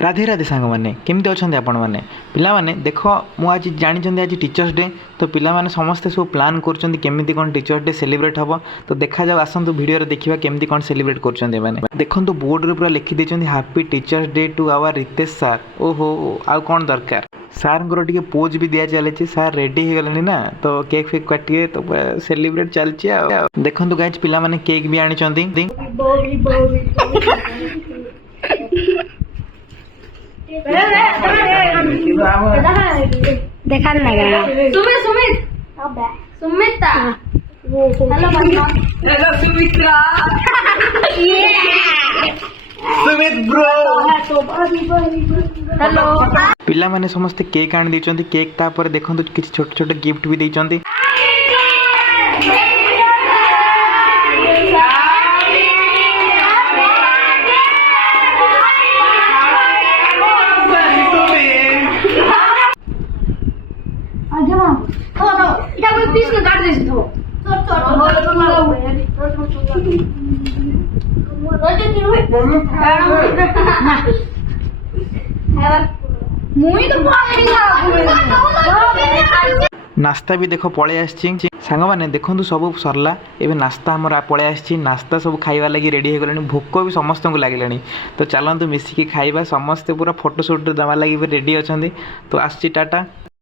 राधे राधे सांग मैंने केमती अच्छा आपण मैंने पिलाने देख मुझे आज जानते आज टीचर्स डे तो पिलाने समस्ते सब प्लान करमी कौन टीचर्स डे सेलिब्रेट हम तो देखा जाओ आसतु वीडियो देखा केमती कौन सेलिब्रेट कर देखो बोर्ड रे पूरा लिखी देते happy teachers day to our Ritesh sir ओहो आउ कौन दरकार सार टे पोज भी दिया चली सार रेडी हो गले ना तो केक फेक काटिए तो सेलिब्रेट चलती देखो गाइज पिला माने केक भी आनी देखा नहीं Sumit Sumit Sumita hello Sumitra Sumit bro hello पिला माने समस्त केक आनी देइचंती केक तापर देखंतु किछ छोट छोट गिफ्ट भी देइचंती नास्ता भी देख पलि आसी सांग मैंने देखो सब सरला एवं नास्ता आमर पलि आसी नास्ता सब खाइबा लगी रेडी हो गले भोक भी समस्त को लगे तो चलतु मिसिकी खाइबा समस्ते पूरा फोटोशूट देवा लगी रेडी अच्छा तो आसची टाटा।